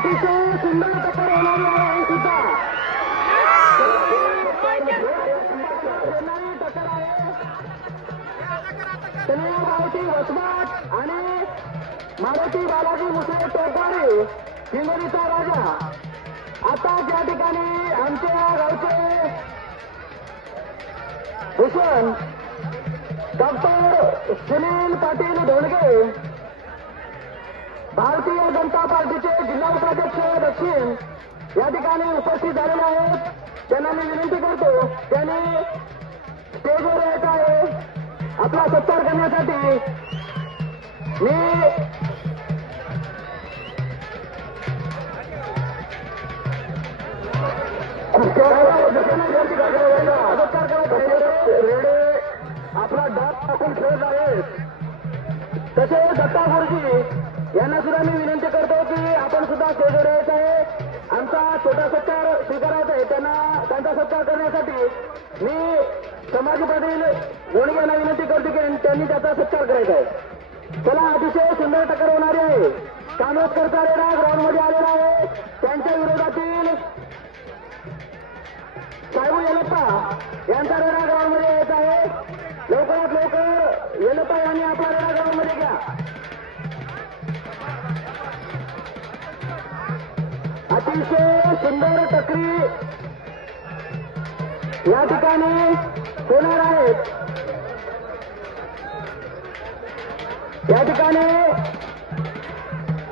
अतिशय सुंदर टक्कर होणारी आहे सुद्धा येणारी टक्कर आहे. सुनील मारुती वसवाट आणि मारुती बालाजी मुसळे टोकारे हिंगोलीचा राजा. आता ज्या ठिकाणी आमच्या गावचे भूषण डॉक्टर सुनील पाटील धोंडगे भारतीय जनता पार्टीचे जिल्हा या ठिकाणी उपस्थित झालेले आहेत. त्यांना मी विनंती करतो त्यांनी स्टेजवर येत आहे आपला सत्कार करण्यासाठी मी आपला डाक टाकून खेळत आहेत तसे दत्ता गुरुजी यांना सुद्धा मी विनंती करतो की आपण सुद्धा स्टेजवर यायचं आहे. छोटा सत्कार स्वीकारायचा आहे. त्यांना त्यांचा सत्कार करण्यासाठी मी समाज पाटील गोणी यांना विनंती करतो की त्यांनी त्याचा सत्कार करायचा आहे. त्याला अतिशय सुंदर टक्कर होणारी आहे. कानोदकरचा रेडा ग्राउंडमध्ये आलेला आहे. त्यांच्या विरोधातील साहेब येलप्पा यांचा रेडा ग्राउंडमध्ये येत आहे. लवकरात लवकर येलप्पा यांनी आपला रेडा ग्राउंडमध्ये घ्या. अतिशय सुंदर या ठिकाणी होणार आहेत. या ठिकाणी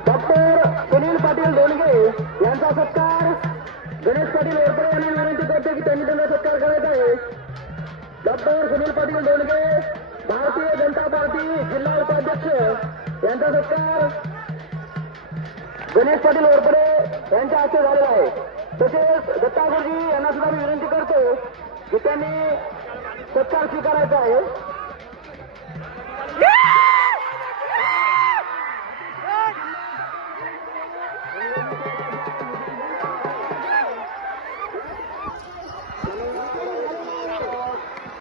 डॉक्टर सुनील पाटील दोनगे यांचा सत्कार गणेश पाटील ओरपडे यांना विनंती करते की त्यांनी त्यांचा सत्कार करायचा आहे. डॉक्टर सुनील पाटील दोनगे भारतीय जनता पार्टी जिल्हा उपाध्यक्ष यांचा सत्कार गणेश पाटील ओरकरे यांच्या हस्ते झालेला आहे. तसेच दत्ता गुरुजी यांना सुद्धा मी विनंती करतो की त्यांनी सत्कार स्वीकारायचा आहे.